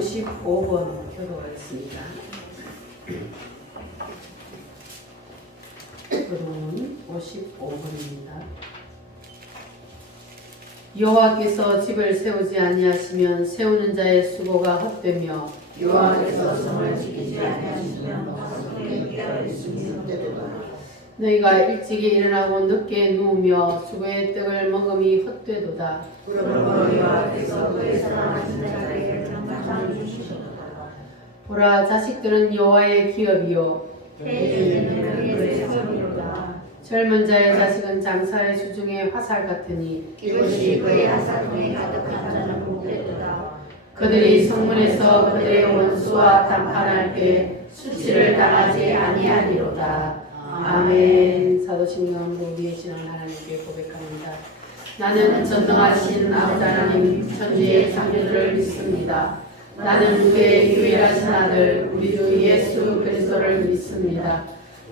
55번 교도하겠습니다. 교도는 55번입니다. 여호와께서 집을 세우지 아니하시면 세우는 자의 수고가 헛되며 여호와께서 성을 지키지 아니하시면 그의 깨어 있음이 헛되도다. 너희가 일찍이 일어나고 늦게 누우며 수고의 떡을 먹음이 헛되도다. 그러므로 여호와께서 그의 사랑하신 자에게 평강을 주시도다. 보라, 자식들은 여호와의 기업이요 대지는 그의 소유로다. 젊은 자의 자식은 장사의 수중의 화살 같으니 이것이 그의 하사통에 가득한 자는 복되도다. 그들이 성문에서 그들의 원수와 담판할 때 수치를 당하지 아니하리로다. 아멘. 사도신경으로 위에 신앙 하나님께 고백합니다. 나는 전능하신 아버지 하나님 천지의 창조주를 믿습니다. 나는 그의 유일하신 아들 우리 주 예수 그리스도를 믿습니다.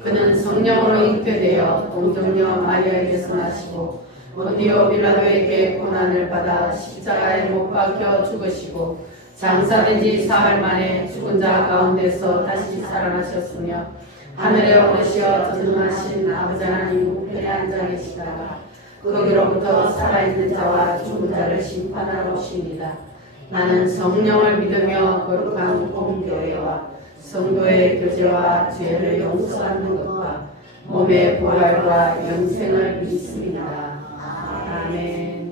그는 성령으로 잉태되어 동정녀 마리아에게서 나시고 본디오 빌라도에게 고난을 받아 십자가에 못 박혀 죽으시고 장사된 지 사흘 만에 죽은 자 가운데서 다시 살아나셨으며 하늘에 오르시어 전능하신 아버지 하나님 우편에 앉아 계시다가 거기로부터 살아있는 자와 죽은 자를 심판하러 오십니다. 나는 성령을 믿으며 거룩한 공교회와 성도의 교제와 죄를 용서하는 것과 몸의 부활과 영생을 믿습니다. 아멘.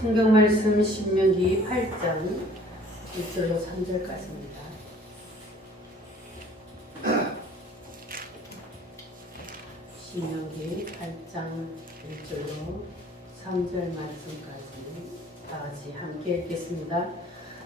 성경 말씀 신명기 8장 1절로 3절까지입니다. 신명기 8장 1절로 3절 말씀까지 다 같이 함께 읽겠습니다.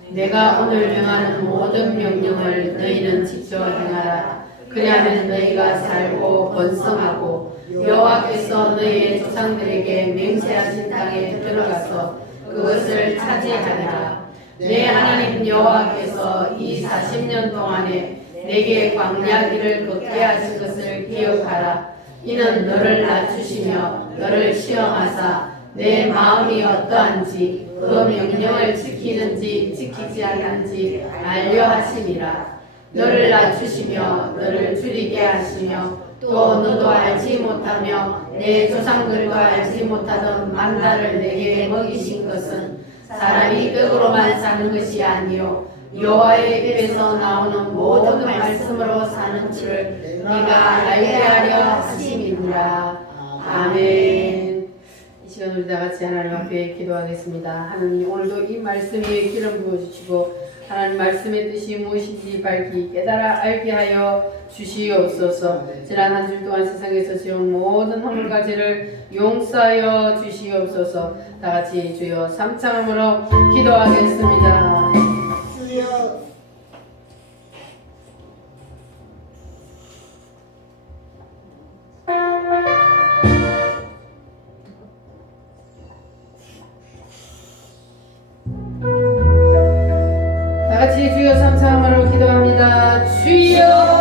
내가 오늘 명하는 모든 명령을 너희는 지켜 행하라. 그리하면 너희가 살고 번성하고 여호와께서 너희의 조상들에게 맹세하신 땅에 들어가서 그것을 차지하리라. 내 하나님 여호와께서 이 40년 동안에 내게 광야 길을 걷게 하신 것을 기억하라. 이는 너를 낮추시며 너를 시험하사 내 마음이 어떠한지 그 명령을 지키는지 지키지 않는지 알려 하심이라. 너를 낮추시며 너를 줄이게 하시며 또 너도 알지 못하며 내 조상들과 알지 못하던 만나를 내게 먹이신 것은 사람이 떡으로만 사는 것이 아니요 여호와의 입에서 나오는 모든 말씀으로 사는 줄을 네가 알게 하려 하심이니라. 아멘. 이 시간 우리 다 같이 하나님 앞에 기도하겠습니다. 하나님, 오늘도 이 말씀 위에 기름 부어주시고 하나님 말씀의 뜻이 무엇인지 밝히 깨달아 알게 하여 주시옵소서. 지난 한 주 동안 세상에서 지은 모든 허물과 죄를 용서하여 주시옵소서. 다 같이 주여 삼창함으로 기도하겠습니다. 주여 다 같이 주여 삼창함으로 기도합니다. 주여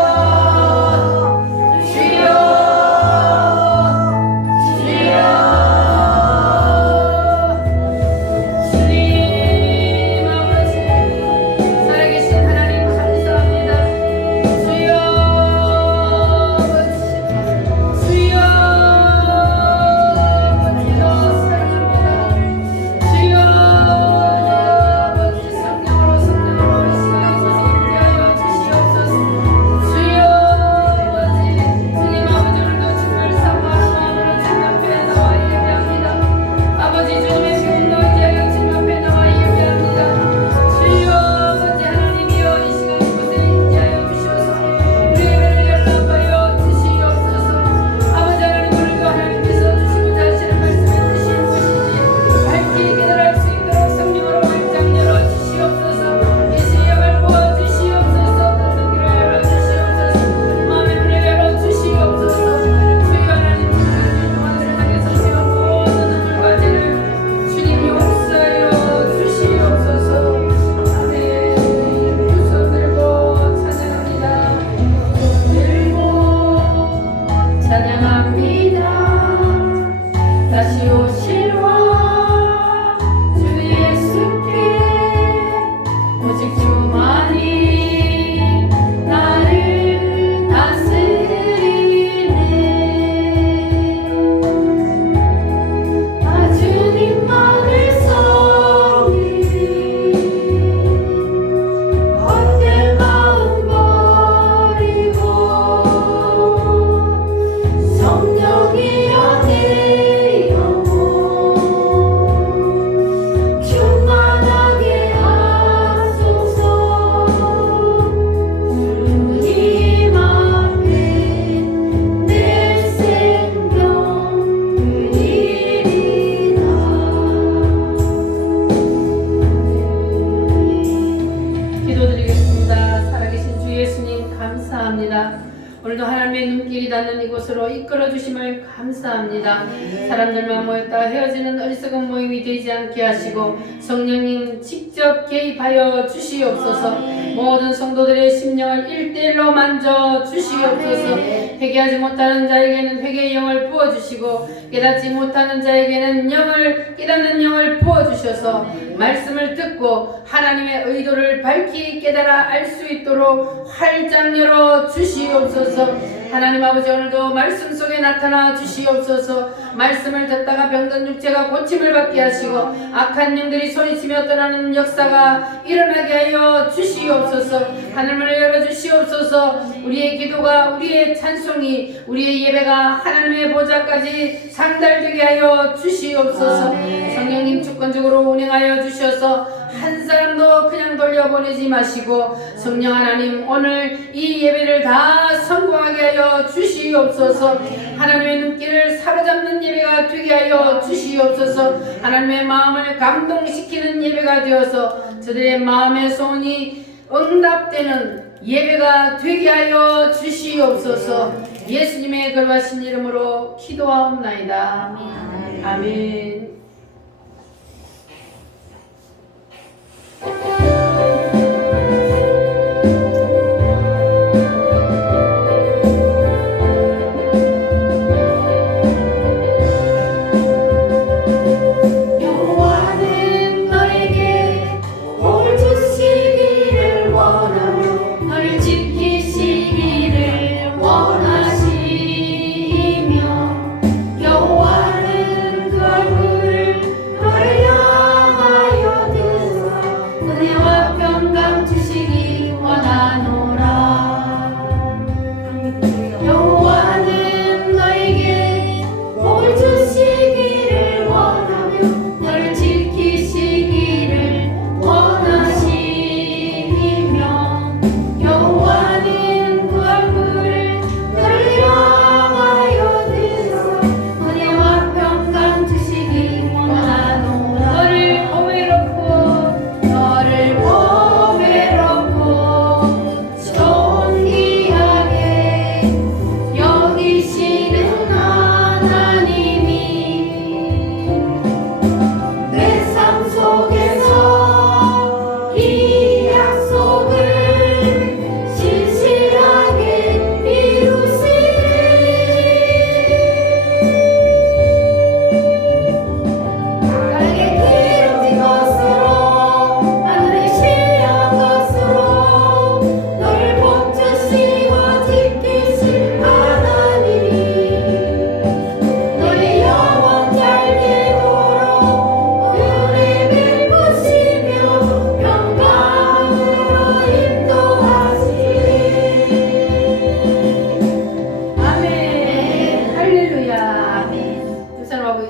오늘도 하나님의 눈길이 닿는 이곳으로 이끌어 주심을 감사합니다. 사람들만 모였다 헤어지는 어리석은 모임이 되지 않게 하시고 성령님 직접 개입하여 주시옵소서. 모든 성도들의 심령을 1대1로 만져 주시옵소서. 회개하지 못하는 자에게는 회개의 영을 부어주시고 깨닫지 못하는 자에게는 깨닫는 영을 부어주셔서 말씀을 듣고 하나님의 의도를 밝히 깨달아 알 수 있도록 활짝 열어 주시옵소서. 하나님 아버지, 오늘도 말씀 속에 나타나 주시옵소서. 말씀을 듣다가 병든 육체가 고침을 받게 하시고 악한 영들이 소리치며 떠나는 역사가 일어나게 하여 주시옵소서. 하늘문을 열어주시옵소서. 우리의 기도가, 우리의 찬송이, 우리의 예배가 하나님의 보좌까지 상달되게 하여 주시옵소서. 성령님 주권적으로 운행하여 주셔서 한 사람도 그냥 돌려보내지 마시고 성령 하나님, 오늘 이 예배를 다 성공하게 하여 주시옵소서. 하나님의 눈길을 사로잡는 예배가 되게 하여 주시옵소서. 하나님의 마음을 감동시키는 예배가 되어서 저들의 마음의 소원이 응답되는 예배가 되게 하여 주시옵소서. 예수님의 거룩하신 이름으로 기도하옵나이다. 아멘.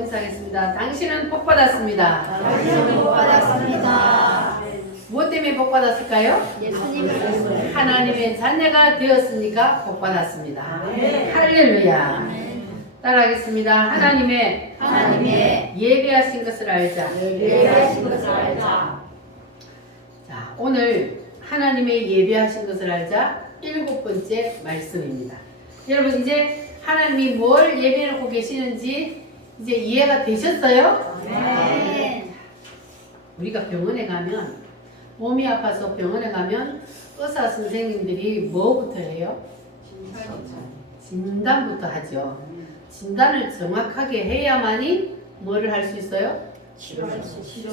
인사하겠습니다. 당신은 복 받았습니다. 당신은 복 받았습니다. 무엇 때문에 복 받았을까요? 예수님을 하나님의 자녀가 되었으니까 복 받았습니다. 할렐루야. 따라하겠습니다. 하나님의 예배하신 것을 알자. 예배하신 것을 알자. 자, 오늘 하나님의 예배하신 것을 알자 7번째 말씀입니다. 여러분 이제 하나님이 뭘 예배해놓고 계시는지 이제 이해가 되셨어요? 네. 우리가 병원에 가면 몸이 아파서 병원에 가면 의사 선생님들이 뭐부터 해요? 진단부터 하죠. 진단을 정확하게 해야만이 뭐를 할 수 있어요?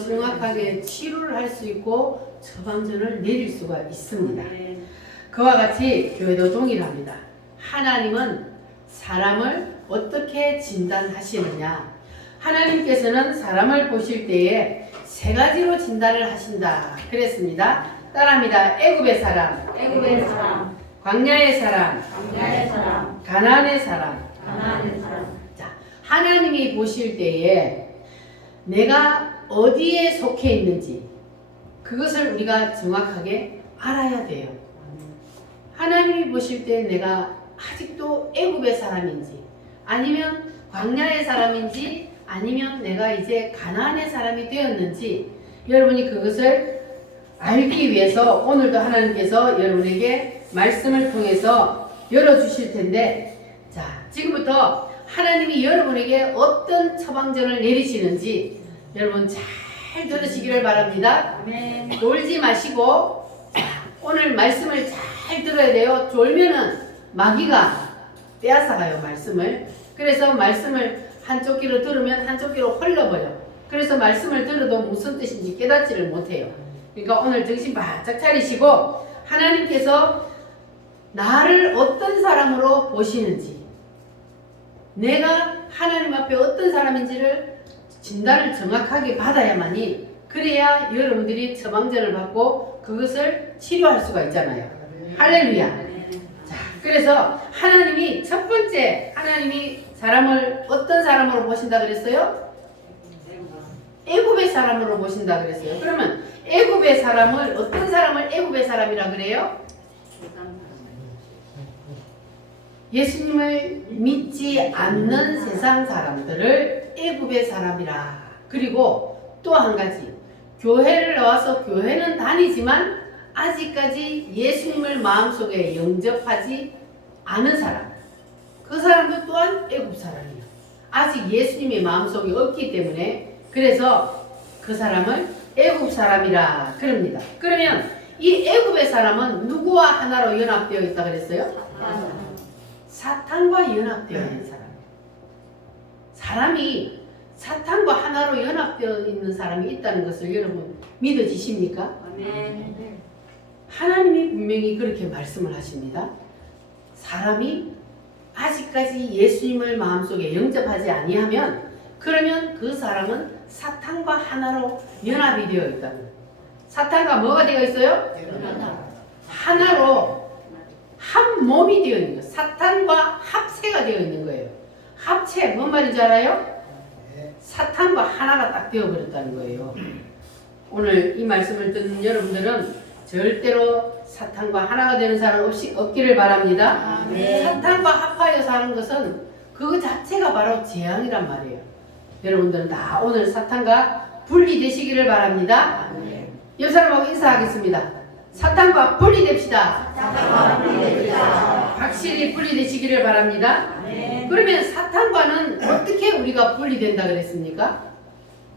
정확하게 치료를 할 수 있고 처방전을 내릴 수가 있습니다. 그와 같이 교회도 동일합니다. 하나님은 사람을 어떻게 진단하시느냐? 하나님께서는 사람을 보실 때에 세 가지로 진단을 하신다 그랬습니다. 따라합니다. 애굽의 사람, 광야의 사람, 가나안의 사람. 자, 하나님이 보실 때에 내가 어디에 속해 있는지 그것을 우리가 정확하게 알아야 돼요. 하나님이 보실 때 내가 아직도 애굽의 사람인지 아니면 광야의 사람인지 아니면 내가 이제 가나안의 사람이 되었는지 여러분이 그것을 알기 위해서 오늘도 하나님께서 여러분에게 말씀을 통해서 열어주실 텐데, 자, 지금부터 하나님이 여러분에게 어떤 처방전을 내리시는지 여러분 잘 들으시기를 바랍니다. 놀지 마시고 오늘 말씀을 잘 들어야 돼요. 졸면은 마귀가 빼앗아가요 말씀을. 그래서 말씀을 한쪽 귀로 들으면 한쪽 귀로 흘러버려. 그래서 말씀을 들어도 무슨 뜻인지 깨닫지를 못해요. 그러니까 오늘 정신 바짝 차리시고 하나님께서 나를 어떤 사람으로 보시는지, 내가 하나님 앞에 어떤 사람인지를 진단을 정확하게 받아야만이, 그래야 여러분들이 처방전을 받고 그것을 치료할 수가 있잖아요. 할렐루야. 자, 그래서 하나님이 첫 번째 하나님이 사람을 어떤 사람으로 보신다 그랬어요? 애굽의 사람으로 보신다 그랬어요. 그러면 애굽의 사람을 어떤 사람을 애굽의 사람이라 그래요? 예수님을 믿지 않는 세상 사람들을 애굽의 사람이라. 그리고 또 한 가지, 교회를 나와서 교회는 다니지만 아직까지 예수님을 마음속에 영접하지 않은 사람, 그 사람도 또한 애굽 사람이에요. 아직 예수님의 마음속에 없기 때문에, 그래서 그 사람을 애굽 사람이라 그럽니다. 그러면 이 애굽의 사람은 누구와 하나로 연합되어 있다 그랬어요? 사탄과 연합되어 있는 사람이에요. 사람이 사탄과 하나로 연합되어 있는 사람이 있다는 것을 여러분 믿어지십니까? 하나님이 분명히 그렇게 말씀을 하십니다. 사람이 아직까지 예수님을 마음속에 영접하지 아니하면, 그러면 그 사람은 사탄과 하나로 연합이 되어 있다는 거예요. 사탄과 뭐가 되어 있어요? 하나로 한 몸이 되어 있는 거예요. 사탄과 합체가 되어 있는 거예요. 합체, 뭔 말인지 알아요? 사탄과 하나가 딱 되어버렸다는 거예요. 오늘 이 말씀을 듣는 여러분들은 절대로 사탄과 하나가 되는 사람 없기를 바랍니다. 사탄과 합하여 사는 것은 그 자체가 바로 재앙이란 말이에요. 여러분들은 다 오늘 사탄과 분리되시기를 바랍니다. 옆 사람하고 인사하겠습니다. 사탄과 분리됩시다. 확실히 분리되시기를 바랍니다. 그러면 사탄과는 어떻게 우리가 분리된다 그랬습니까?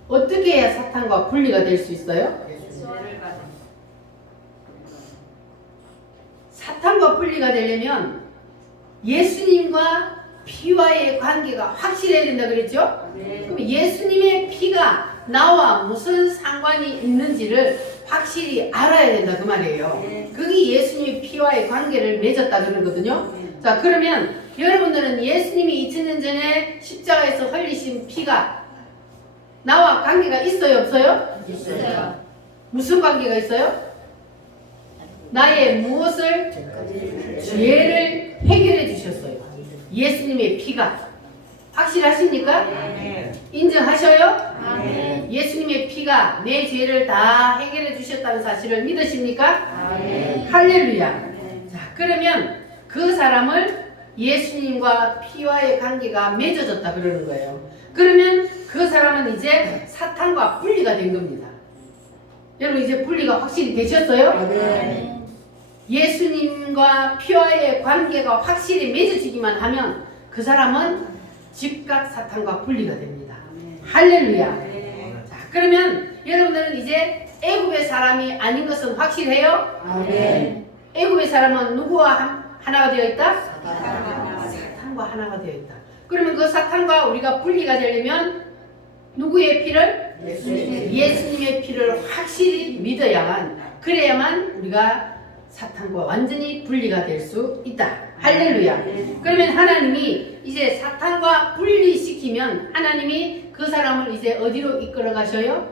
어떻게 해야 사탄과 분리가 될 수 있어요? 사탄과 분리가 되려면 예수님과 피와의 관계가 확실해야 된다 그랬죠? 그럼 예수님의 피가 나와 무슨 상관이 있는지를 확실히 알아야 된다 그 말이에요. 그게 예수님의 피와의 관계를 맺었다 그러거든요. 자, 그러면 여러분들은 예수님이 2000년 전에 십자가에서 흘리신 피가 나와 관계가 있어요 없어요? 있어요. 무슨 관계가 있어요? 나의 무엇을? 죄를 해결해 주셨어요. 예수님의 피가 확실하십니까? 아멘. 인정하셔요? 아멘. 예수님의 피가 내 죄를 다 해결해 주셨다는 사실을 믿으십니까? 아멘. 할렐루야. 자, 그러면 그 사람을 예수님과 피와의 관계가 맺어졌다 그러는 거예요. 그러면 그 사람은 이제 사탄과 분리가 된 겁니다. 여러분 이제 분리가 확실히 되셨어요? 아멘. 예수님과 피와의 관계가 확실히 맺어지기만 하면 그 사람은 즉각 사탄과 분리가 됩니다. 할렐루야. 자, 그러면 여러분들은 이제 애굽의 사람이 아닌 것은 확실해요? 아멘. 애굽의 사람은 누구와 하나가 되어 있다? 사탄과 사탄과 하나가 되어 있다. 그러면 그 사탄과 우리가 분리가 되려면 누구의 피를? 예수님. 예수님의 피를 확실히 믿어야만, 그래야만 우리가 사탄과 완전히 분리가 될 수 있다. 할렐루야. 그러면 하나님이 이제 사탄과 분리시키면 하나님이 그 사람을 이제 어디로 이끌어 가셔요?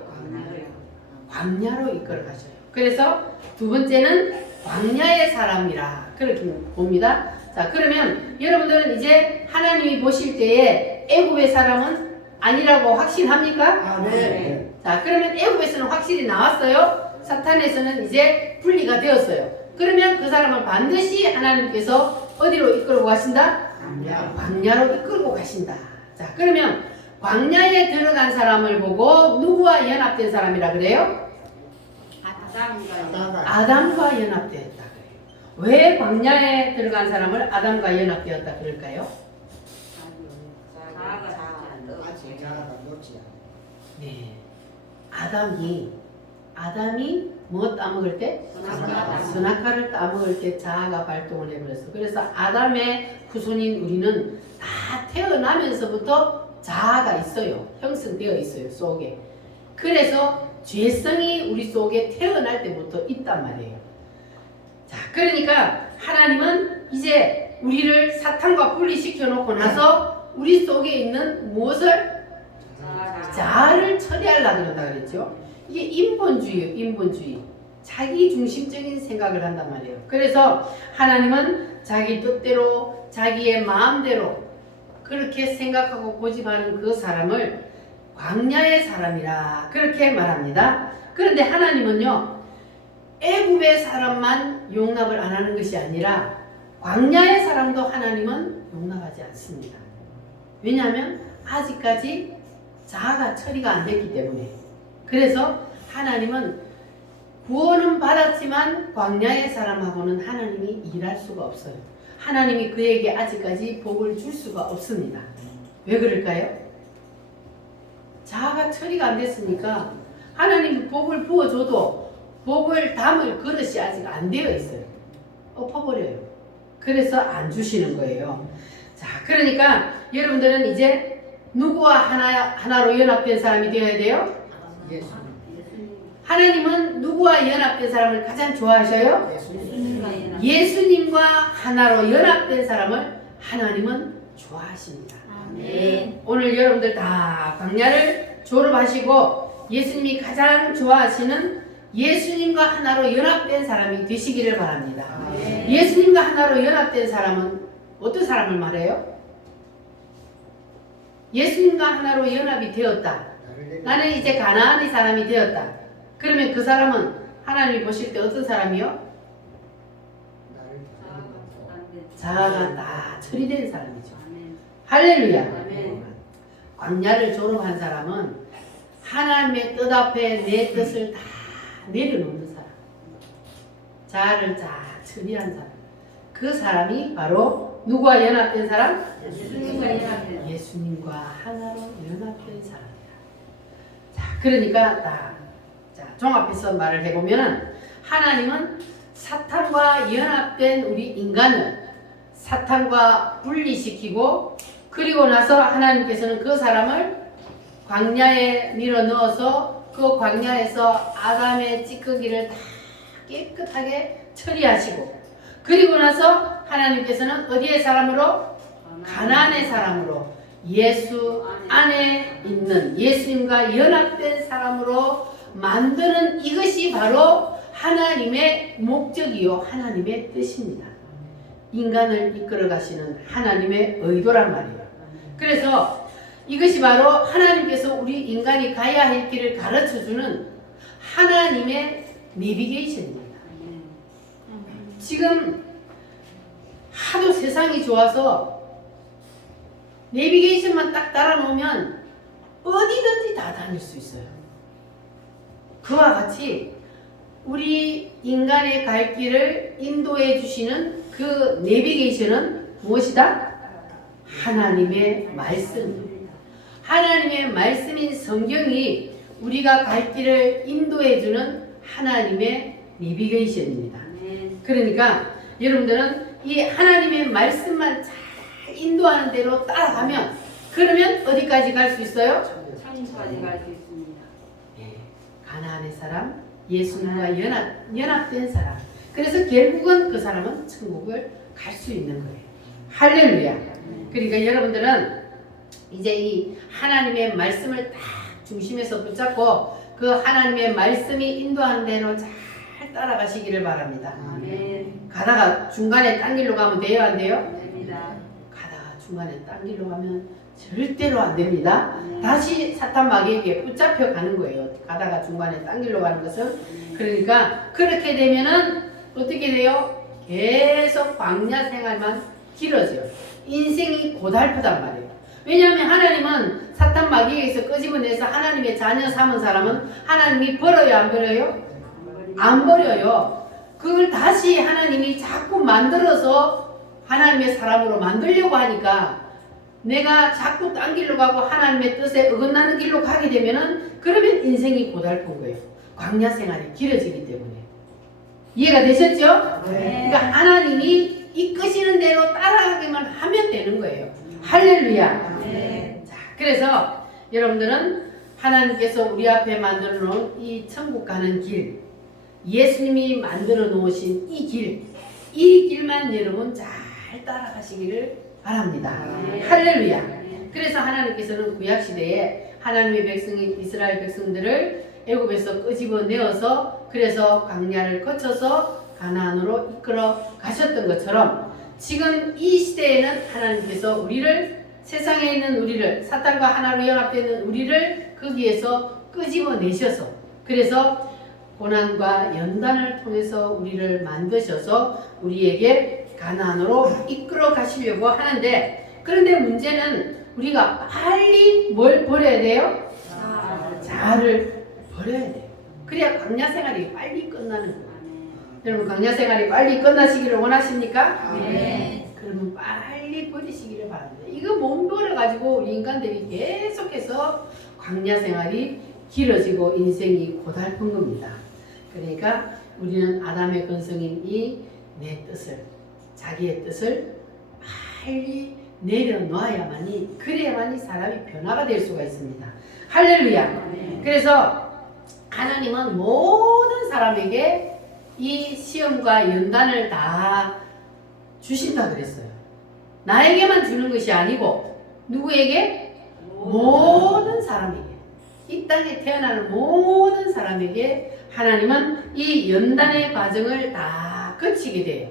광야로 이끌어 가셔요. 그래서 두 번째는 광야의 사람이라 그렇게 봅니다. 자, 그러면 여러분들은 이제 하나님이 보실 때에 애굽의 사람은 아니라고 확신합니까? 아멘. 자, 그러면 애굽에서는 확실히 나왔어요. 사탄에서는 이제 분리가 되었어요. 그러면 그 사람은 반드시 하나님께서 어디로 이끌고 가신다? 광야로 이끌고 가신다. 자, 그러면 광야에 들어간 사람을 보고 누구와 연합된 사람이라 그래요? 아담과 연합되었다 그래요. 왜 광야에 들어간 사람을 아담과 연합되었다 그럴까요? 네. 아담이 뭐 따먹을 때? 선악과를 따먹을 때 자아가 발동을 해버렸어. 그래서 아담의 후손인 우리는 다 태어나면서부터 자아가 있어요. 형성되어 있어요, 속에. 그래서 죄성이 우리 속에 태어날 때부터 있단 말이에요. 자, 그러니까 하나님은 이제 우리를 사탄과 분리시켜 놓고 나서 우리 속에 있는 무엇을? 자아를 처리하려고 그런다 그랬죠. 이게 인본주의예요, 인본주의. 자기 중심적인 생각을 한단 말이에요. 그래서 하나님은 자기 뜻대로, 자기의 마음대로 그렇게 생각하고 고집하는 그 사람을 광야의 사람이라 그렇게 말합니다. 그런데 하나님은요, 애굽의 사람만 용납을 안 하는 것이 아니라 광야의 사람도 하나님은 용납하지 않습니다. 왜냐하면 아직까지 자아가 처리가 안 됐기 때문에. 그래서 하나님은 구원은 받았지만 광야의 사람하고는 하나님이 일할 수가 없어요. 하나님이 그에게 아직까지 복을 줄 수가 없습니다. 왜 그럴까요? 자아가 처리가 안 됐으니까 하나님이 복을 부어줘도 복을 담을 그릇이 아직 안 되어 있어요. 엎어버려요. 그래서 안 주시는 거예요. 자, 그러니까 여러분들은 이제 누구와 하나로 연합된 사람이 되어야 돼요? 하나님은 누구와 연합된 사람을 가장 좋아하셔요? 예수님과 하나로 연합된 사람을 하나님은 좋아하십니다. 오늘 여러분들 다 광야를 졸업하시고 예수님이 가장 좋아하시는 예수님과 하나로 연합된 사람이 되시기를 바랍니다. 예수님과 하나로 연합된 사람은 어떤 사람을 말해요? 예수님과 하나로 연합이 되었다. 나는 이제 가나안의 사람이 되었다. 그러면 그 사람은 하나님이 보실 때 어떤 사람이요? 자아가 다 처리된 사람이죠. 할렐루야. 광야를 졸업한 사람은 하나님의 뜻 앞에 내 뜻을 다 내려놓는 사람, 자아를 다 처리한 사람, 그 사람이 바로 누구와 연합된 사람? 예수님과 하나로 연합된 사람이다. 자, 그러니까 종합해서 말을 해보면 하나님은 사탄과 연합된 우리 인간을 사탄과 분리시키고, 그리고 나서 하나님께서는 그 사람을 광야에 밀어 넣어서 그 광야에서 아담의 찌꺼기를 다 깨끗하게 처리하시고, 그리고 나서 하나님께서는 어디의 사람으로? 가나안의 사람으로, 예수 안에 있는 예수님과 연합된 사람으로 만드는, 이것이 바로 하나님의 목적이요 하나님의 뜻입니다. 인간을 이끌어 가시는 하나님의 의도란 말이에요. 그래서 이것이 바로 하나님께서 우리 인간이 가야 할 길을 가르쳐주는 하나님의 내비게이션입니다. 지금 하도 세상이 좋아서 내비게이션만 딱 달아놓으면 어디든지 다 다닐 수 있어요. 그와 같이 우리 인간의 갈 길을 인도해 주시는 그 내비게이션은 무엇이다? 하나님의 말씀입니다. 하나님의 말씀인 성경이 우리가 갈 길을 인도해 주는 하나님의 내비게이션입니다. 그러니까 여러분들은 이 하나님의 말씀만 잘 인도하는 대로 따라가면 그러면 어디까지 갈 수 있어요? 천국까지 갈 수 있습니다. 가나안의 사람, 예수님과 연합된 사람. 그래서 결국은 그 사람은 천국을 갈 수 있는 거예요. 할렐루야. 그러니까 여러분들은 이제 이 하나님의 말씀을 딱 중심에서 붙잡고 그 하나님의 말씀이 인도하는 대로 잘 따라가시기를 바랍니다. 가다가 중간에 딴 길로 가면 돼요, 안 돼요? 됩니다. 가다가 중간에 딴 길로 가면 절대로 안 됩니다. 다시 사탄 마귀에게 붙잡혀 가는 거예요. 가다가 중간에 딴 길로 가는 것은. 그러니까 그렇게 되면은 어떻게 돼요? 계속 광야 생활만 길어져요. 인생이 고달프단 말이에요. 왜냐하면 하나님은 사탄 마귀에게서 끄집어내서 하나님의 자녀 삼은 사람은 하나님이 버려요, 안 버려요? 안 버려요. 그걸 다시 하나님이 자꾸 만들어서 하나님의 사람으로 만들려고 하니까 내가 자꾸 딴 길로 가고 하나님의 뜻에 어긋나는 길로 가게 되면은 그러면 인생이 고달픈 거예요. 광야 생활이 길어지기 때문에. 이해가 되셨죠? 네. 그러니까 하나님이 이끄시는 대로 따라가기만 하면 되는 거예요. 할렐루야. 네. 자, 그래서 여러분들은 하나님께서 우리 앞에 만들어 놓은 이 천국 가는 길, 예수님이 만들어 놓으신 이 길만 여러분 잘 따라가시기를 바랍니다. 네. 할렐루야. 그래서 하나님께서는 구약시대에 하나님의 백성인 이스라엘 백성들을 애굽에서 끄집어내어서 그래서 광야를 거쳐서 가나안으로 이끌어 가셨던 것처럼 지금 이 시대에는 하나님께서 우리를, 세상에 있는 우리를, 사탄과 하나로 연합되어 있는 우리를 거기에서 끄집어내셔서 그래서 고난과 연단을 통해서 우리를 만드셔서 우리에게 가나안으로 이끌어 가시려고 하는데, 그런데 문제는 우리가 빨리 뭘 버려야 돼요? 자아를 버려야 돼요. 그래야 광야 생활이 빨리 끝나는 거예요. 여러분 광야 생활이 빨리 끝나시기를 원하십니까? 네. 그러면 빨리 버리시기를 바랍니다. 이거 못 버려가지고 우리 인간들이 계속해서 광야 생활이 길어지고 인생이 고달픈 겁니다. 그러니까 우리는 아담의 근성인 이 내 뜻을, 자기의 뜻을 빨리 내려놔야만이, 그래야만이 사람이 변화가 될 수가 있습니다. 할렐루야. 그래서 하나님은 모든 사람에게 이 시험과 연단을 다 주신다 그랬어요. 나에게만 주는 것이 아니고 누구에게? 모든 사람에게, 이 땅에 태어나는 모든 사람에게 하나님은 이 연단의 과정을 다 거치게 돼요.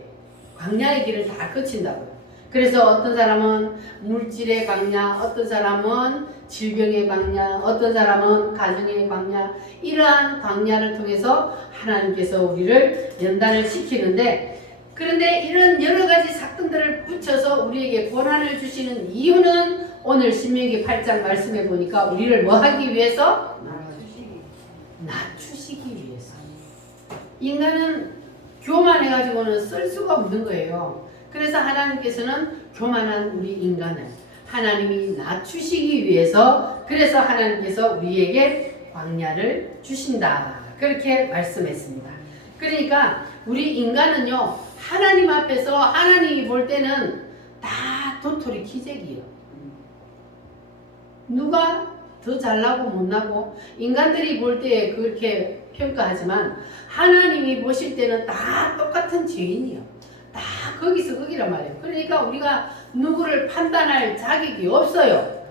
광야의 길을 다 거친다고요. 그래서 어떤 사람은 물질의 광야, 어떤 사람은 질병의 광야, 어떤 사람은 가정의 광야, 이러한 광야를 통해서 하나님께서 우리를 연단을 시키는데, 그런데 이런 여러 가지 사건들을 붙여서 우리에게 고난을 주시는 이유는 오늘 신명기 8장 말씀해 보니까 우리를 뭐 하기 위해서? 낮추시기 위해서. 인간은 교만해가지고는 쓸 수가 없는 거예요. 그래서 하나님께서는 교만한 우리 인간을 하나님이 낮추시기 위해서, 그래서 하나님께서 우리에게 광야를 주신다, 그렇게 말씀했습니다. 그러니까 우리 인간은요, 하나님 앞에서 하나님이 볼 때는 다 도토리 키재기예요. 누가 더 잘나고 못나고 인간들이 볼 때 그렇게 평가하지만 하나님이 보실 때는 다 똑같은 죄인이요. 다 거기서 거기란 말이에요. 그러니까 우리가 누구를 판단할 자격이 없어요.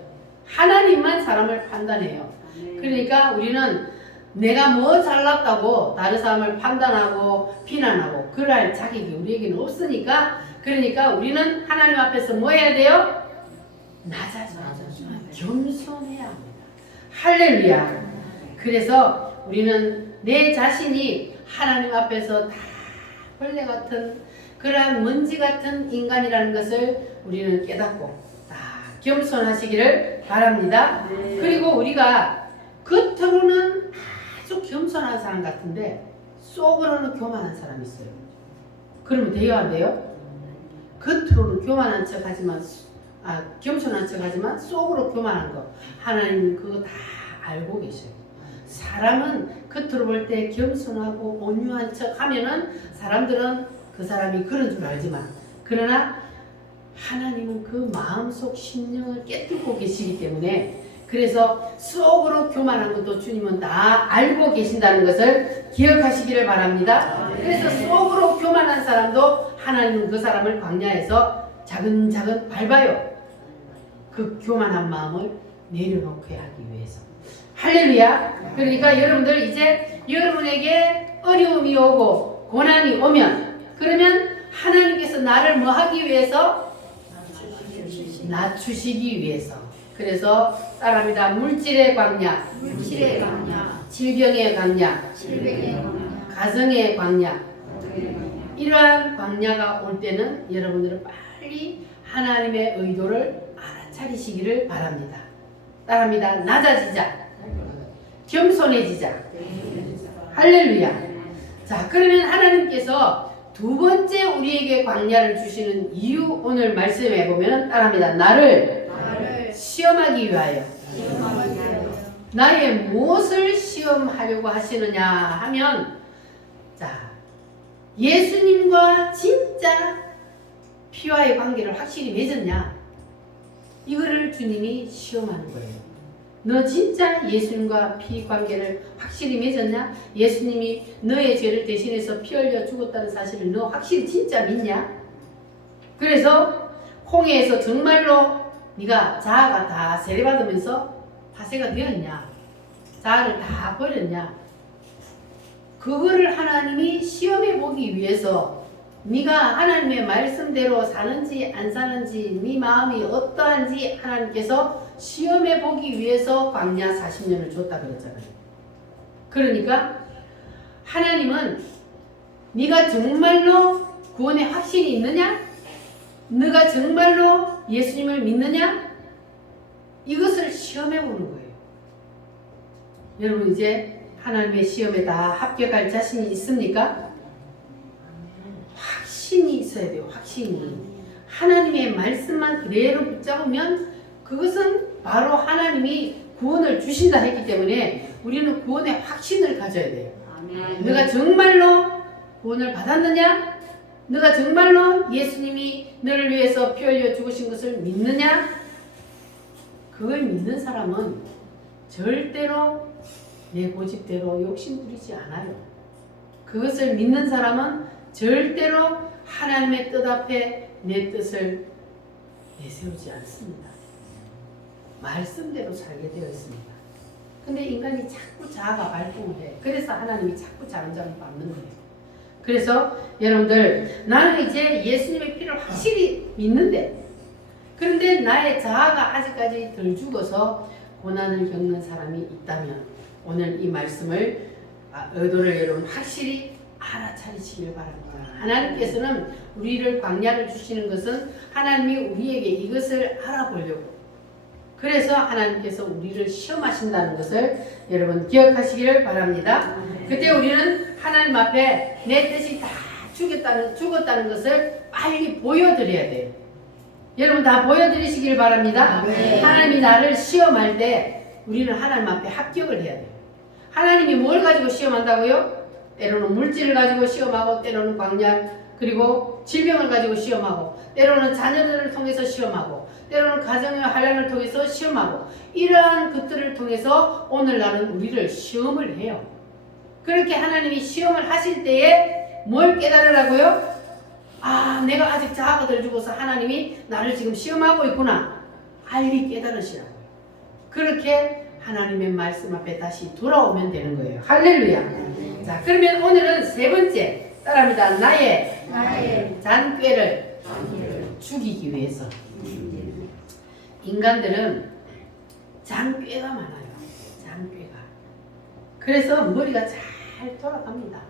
하나님만 사람을 판단해요. 그러니까 우리는 내가 뭐 잘났다고 다른 사람을 판단하고 비난하고 그럴 자격이 우리에게는 없으니까, 그러니까 우리는 하나님 앞에서 뭐 해야 돼요? 낮아져. 겸손해야 합니다. 할렐루야. 그래서 우리는 내 자신이 하나님 앞에서 다 벌레 같은 그러한 먼지 같은 인간이라는 것을 우리는 깨닫고 다 겸손하시기를 바랍니다. 네. 그리고 우리가 겉으로는 아주 겸손한 사람 같은데 속으로는 교만한 사람이 있어요. 그러면 돼요, 안 돼요? 겉으로는 교만한 척하지만 겸손한 척하지만 속으로 교만한 거 하나님 그거 다 알고 계셔요. 사람은 겉으로 볼 때 겸손하고 온유한 척하면은 사람들은 그 사람이 그런 줄 알지만 그러나 하나님은 그 마음속 심령을 깨뜨리고 계시기 때문에 그래서 속으로 교만한 것도 주님은 다 알고 계신다는 것을 기억하시기를 바랍니다. 그래서 속으로 교만한 사람도 하나님은 그 사람을 광야에서 차근차근 밟아요. 그 교만한 마음을 내려놓게 하기 위해서. 할렐루야. 그러니까 여러분들 이제 여러분에게 어려움이 오고 고난이 오면 그러면 하나님께서 나를 뭐 하기 위해서? 낮추시기 위해서. 그래서 따라합니다. 물질의 광야, 물질의 광야, 질병의 광야, 질병의 광야, 가정의 광야. 이러한 광야가 올 때는 여러분들은 빨리 하나님의 의도를 알아차리시기를 바랍니다. 따라합니다. 낮아지자. 겸손해지자. 할렐루야. 자, 그러면 하나님께서 두 번째 우리에게 광야를 주시는 이유 오늘 말씀해 보면 따라합니다. 나를 시험하기 위하여. 나의 무엇을 시험하려고 하시느냐 하면 자, 예수님과 진짜 피와의 관계를 확실히 맺었냐? 이거를 주님이 시험하는 거예요. 너 진짜 예수님과 피 관계를 확실히 맺었냐? 예수님이 너의 죄를 대신해서 피 흘려 죽었다는 사실을 너 확실히 진짜 믿냐? 그래서 홍해에서 정말로 네가 자아가 다 세례받으면서 파쇄가 되었냐? 자아를 다 버렸냐? 그거를 하나님이 시험해 보기 위해서 네가 하나님의 말씀대로 사는지 안 사는지 네 마음이 어떠한지 하나님께서 시험해 보기 위해서 광야 40년을 줬다 그랬잖아요. 그러니까 하나님은 네가 정말로 구원에 확신이 있느냐? 네가 정말로 예수님을 믿느냐? 이것을 시험해 보는 거예요. 여러분 이제 하나님의 시험에 다 합격할 자신이 있습니까? 확신이 있어야 돼요. 확신이. 하나님의 말씀만 그대로 붙잡으면 그것은 바로 하나님이 구원을 주신다 했기 때문에 우리는 구원의 확신을 가져야 돼요. 네가 정말로 구원을 받았느냐? 네가 정말로 예수님이 너를 위해서 피 흘려 죽으신 것을 믿느냐? 그걸 믿는 사람은 절대로 내 고집대로 욕심 부리지 않아요. 그것을 믿는 사람은 절대로 하나님의 뜻 앞에 내 뜻을 내세우지 않습니다. 말씀대로 살게 되어 있습니다. 근데 인간이 자꾸 자아가 발동을 해. 그래서 하나님이 자꾸 자른자를 밟는 거예요. 그래서 여러분들 나는 이제 예수님의 피를 확실히 믿는데 그런데 나의 자아가 아직까지 덜 죽어서 고난을 겪는 사람이 있다면 오늘 이 말씀을 의도를 여러분 확실히 알아차리시길 바랍니다. 하나님께서는 우리를 광야를 주시는 것은 하나님이 우리에게 이것을 알아보려고 그래서 하나님께서 우리를 시험하신다는 것을 여러분 기억하시기를 바랍니다. 그때 우리는 하나님 앞에 내 뜻이 다 죽었다는 것을 빨리 보여드려야 돼요. 여러분 다 보여드리시길 바랍니다. 네. 하나님이 나를 시험할 때 우리는 하나님 앞에 합격을 해야 돼요. 하나님이 뭘 가지고 시험한다고요? 때로는 물질을 가지고 시험하고 때로는 광야 그리고 질병을 가지고 시험하고 때로는 자녀들을 통해서 시험하고 때로는 가정의 환난을 통해서 시험하고 이러한 것들을 통해서 오늘날은 우리를 시험을 해요. 그렇게 하나님이 시험을 하실 때에 뭘 깨달으라고요? 아, 내가 아직 자아가 덜 죽어서 하나님이 나를 지금 시험하고 있구나. 빨리 깨달으시라고요. 그렇게 하나님의 말씀 앞에 다시 돌아오면 되는 거예요. 할렐루야. 자, 그러면 오늘은 세 번째 따라합니다. 나의 잔꾀를 죽이기 위해서. 인간들은 장꾀가 많아요. 장꾀가. 그래서 머리가 잘 돌아갑니다.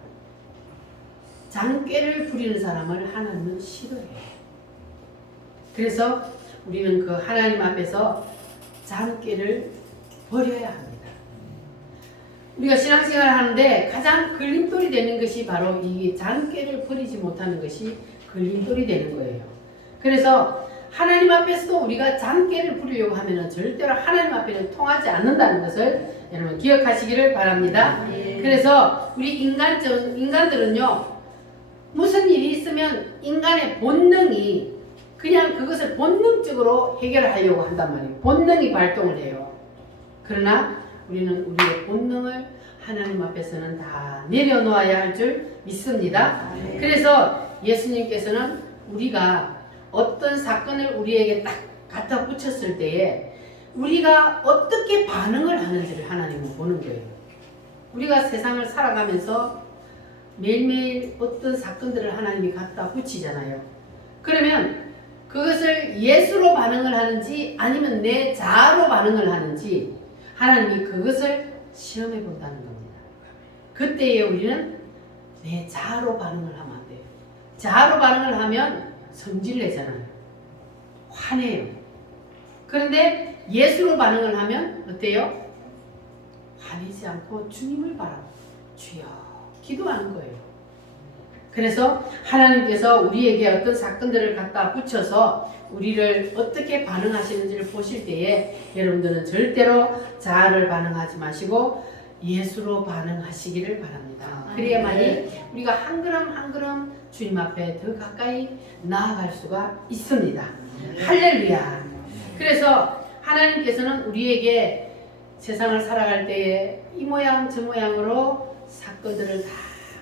장꾀를 부리는 사람을 하나님은 싫어해요. 그래서 우리는 그 하나님 앞에서 장꾀를 버려야 합니다. 우리가 신앙생활을 하는데 가장 걸림돌이 되는 것이 바로 이 장꾀를 버리지 못하는 것이 걸림돌이 되는 거예요. 그래서 하나님 앞에서도 우리가 장꾀를 부리려고 하면 절대로 하나님 앞에는 통하지 않는다는 것을 여러분 기억하시기를 바랍니다. 그래서 우리 인간들은요, 무슨 일이 있으면 인간의 본능이 그냥 그것을 본능적으로 해결하려고 한단 말이에요. 본능이 발동을 해요. 그러나 우리는 우리의 본능을 하나님 앞에서는 다 내려놓아야 할 줄 믿습니다. 그래서 예수님께서는 우리가 어떤 사건을 우리에게 딱 갖다 붙였을 때에 우리가 어떻게 반응을 하는지를 하나님은 보는 거예요. 우리가 세상을 살아가면서 매일매일 어떤 사건들을 하나님이 갖다 붙이잖아요. 그러면 그것을 예수로 반응을 하는지 아니면 내 자아로 반응을 하는지 하나님이 그것을 시험해 본다는 겁니다. 그때에 우리는 내 자아로 반응을 하면 안 돼요. 자아로 반응을 하면 성질내잖아요. 화내요. 그런데 예수로 반응을 하면 어때요? 화내지 않고 주님을 바라고 주여 기도하는 거예요. 그래서 하나님께서 우리에게 어떤 사건들을 갖다 붙여서 우리를 어떻게 반응하시는지를 보실 때에 여러분들은 절대로 자아를 반응하지 마시고 예수로 반응하시기를 바랍니다. 그래야만이 우리가 한 걸음 한 걸음 주님 앞에 더 가까이 나아갈 수가 있습니다. 할렐루야. 그래서 하나님께서는 우리에게 세상을 살아갈 때에 이 모양 저 모양으로 사건들을 다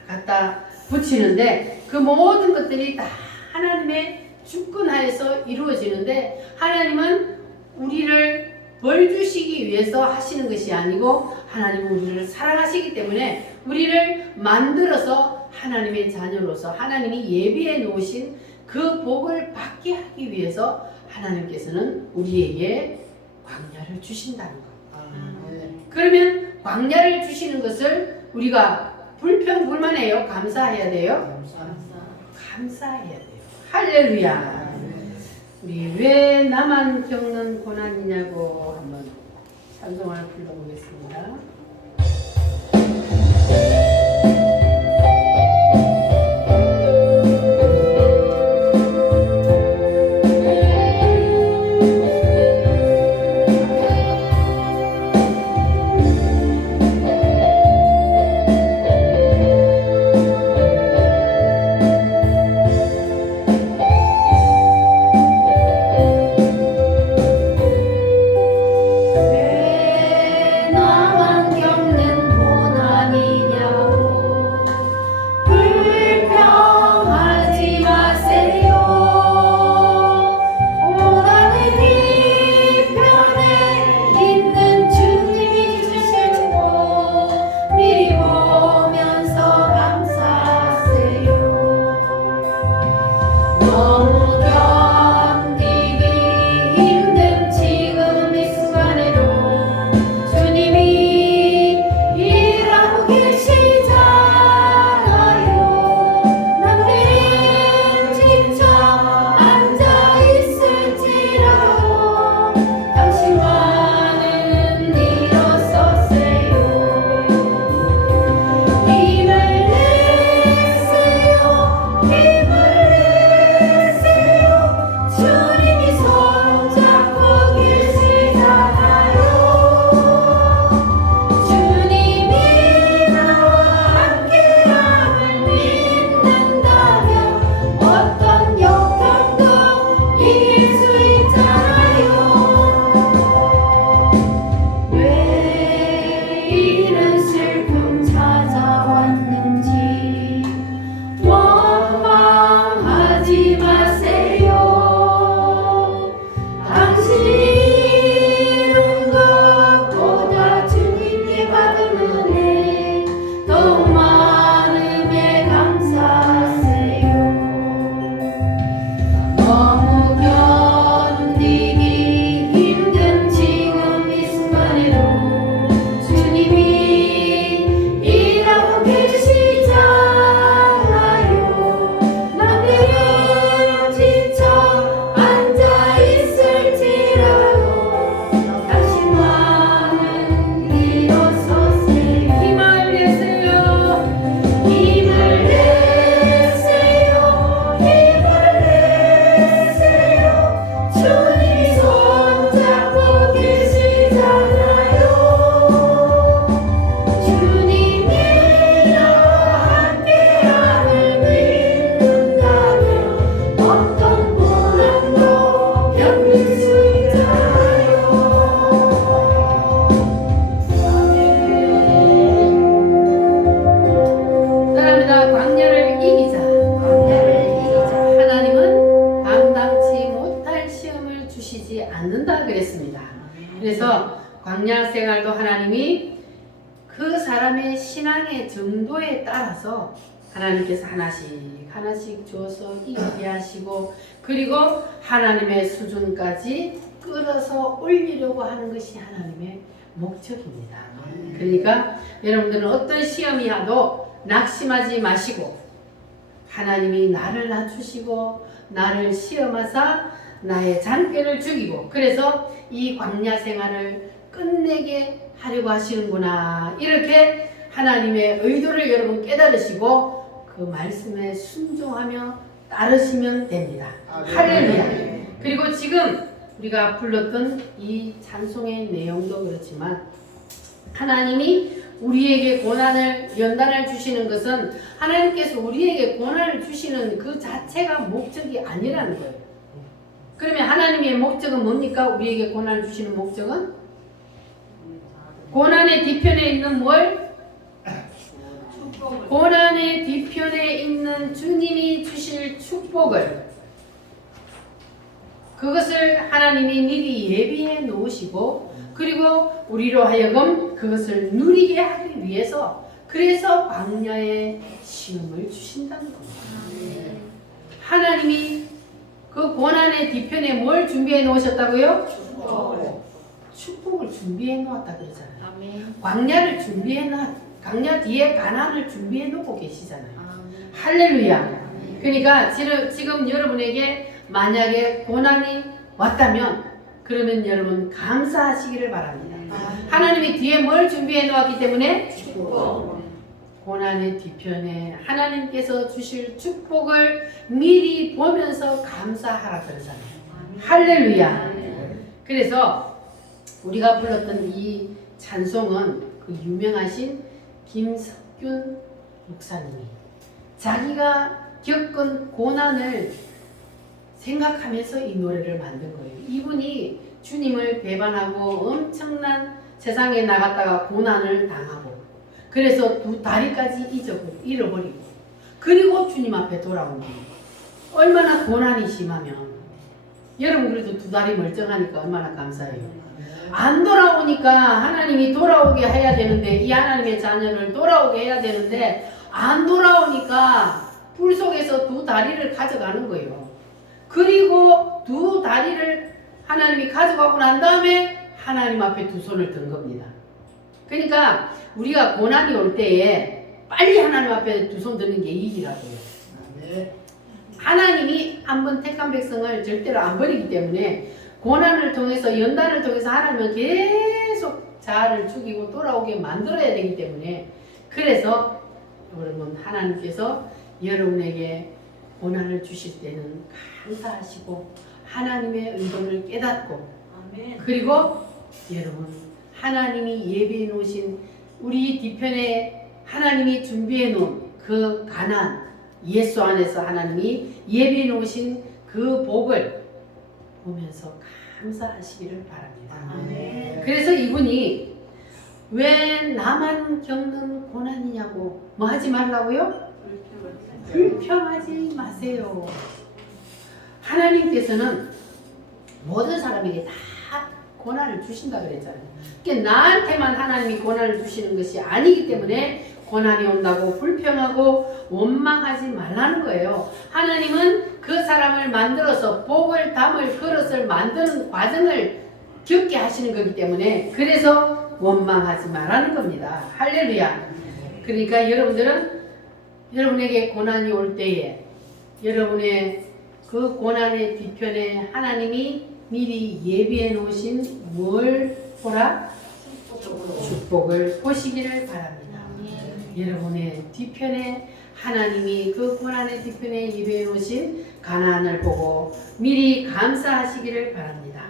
갖다 붙이는데 그 모든 것들이 다 하나님의 주권하에서 이루어지는데 하나님은 우리를 벌 주시기 위해서 하시는 것이 아니고 하나님은 우리를 사랑하시기 때문에 우리를 만들어서 하나님의 자녀로서 하나님이 예비해 놓으신 그 복을 받게 하기 위해서 하나님께서는 우리에게 광야를 주신다는 것. 그러면 광야를 주시는 것을 우리가 불평불만해요? 감사해야 돼요? 감사해야 돼요. 할렐루야. 우리 왜 나만 겪는 고난이냐고 한번 찬송을 불러보겠습니다. 너무 견디기 힘든 지금 이 순간 그 사람의 신앙의 정도에 따라서 하나님께서 하나씩 주어서 있게 하시고 그리고 하나님의 수준까지 끌어서 올리려고 하는 것이 하나님의 목적입니다. 그러니까 여러분들은 어떤 시험이 와도 낙심하지 마시고 하나님이 나를 낮추시고 나를 시험하사 나의 잔꾀를 죽이고 그래서 이 광야 생활을 끝내게 하려고 하시는구나 이렇게 하나님의 의도를 여러분 깨달으시고 그 말씀에 순종하며 따르시면 됩니다. 할렐루야. 그리고 지금 우리가 불렀던 이 찬송의 내용도 그렇지만 하나님이 우리에게 고난을 연단을 주시는 것은 하나님께서 우리에게 고난을 주시는 그 자체가 목적이 아니라는 거예요. 그러면 하나님의 목적은 뭡니까? 우리에게 고난을 주시는 목적은 고난의 뒤편에 있는 뭘? 고난의 뒤편에 있는 주님이 주실 축복을 그것을 하나님이 미리 예비해 놓으시고 그리고 우리로 하여금 그것을 누리게 하기 위해서 그래서 광야의 시험을 주신다는 겁니다. 하나님이 그 고난의 뒤편에 뭘 준비해 놓으셨다고요? 축복을 준비해 놓았다 그러잖아요. 광야를 준비해 놓았 광야 뒤에 가난을 준비해 놓고 계시잖아요. 할렐루야. 그러니까 지금 여러분에게 만약에 고난이 왔다면 그러면 여러분 감사하시기를 바랍니다. 하나님이 뒤에 뭘 준비해 놓았기 때문에 고난의 뒤편에 하나님께서 주실 축복을 미리 보면서 감사하라 그러잖아요. 할렐루야. 그래서 우리가 불렀던 이 찬송은 그 유명하신 김석균 목사님이 자기가 겪은 고난을 생각하면서 이 노래를 만든 거예요. 이분이 주님을 배반하고 엄청난 세상에 나갔다가 고난을 당하고 그래서 두 다리까지 잃어버리고 그리고 주님 앞에 돌아온 거예요. 얼마나 고난이 심하면 여러분 그래도 두 다리 멀쩡하니까 얼마나 감사해요. 안 돌아오니까 하나님이 돌아오게 해야 되는데 이 하나님의 자녀를 돌아오게 해야 되는데 안 돌아오니까 불 속에서 두 다리를 가져가는 거예요. 그리고 두 다리를 하나님이 가져가고 난 다음에 하나님 앞에 두 손을 든 겁니다. 그러니까 우리가 고난이 올 때에 빨리 하나님 앞에 두 손 드는 게 이익이라고요. 하나님이 한번 택한 백성을 절대로 안 버리기 때문에 고난을 통해서 연단을 통해서 하나님은 계속 자아를 죽이고 돌아오게 만들어야 되기 때문에 그래서 여러분 하나님께서 여러분에게 고난을 주실 때는 감사하시고 하나님의 의도를 깨닫고 그리고 여러분 하나님이 예비해 놓으신 우리 뒤편에 하나님이 준비해 놓은 그 가난 예수 안에서 하나님이 예비해 놓으신 그 복을 보면서 감사하시기를 바랍니다. 그래서 이분이 왜 나만 겪는 고난이냐고 뭐 하지 말라고요? 불평하지 마세요. 하나님께서는 모든 사람에게 다 고난을 주신다 그랬잖아요. 그러니까 나한테만 하나님이 고난을 주시는 것이 아니기 때문에 고난이 온다고 불평하고 원망하지 말라는 거예요. 하나님은 그 사람을 만들어서 복을 담을 그릇을 만드는 과정을 겪게 하시는 거기 때문에 그래서 원망하지 말라는 겁니다. 할렐루야. 그러니까 여러분에게 고난이 올 때에 여러분의 그 고난의 뒤편에 하나님이 미리 예비해 놓으신 뭘 보라? 축복을 보시기를 바랍니다. 여러분의 뒤편에 하나님이 그 고난의 뒤편에 예비해 놓으신 가나안을 보고 미리 감사하시기를 바랍니다.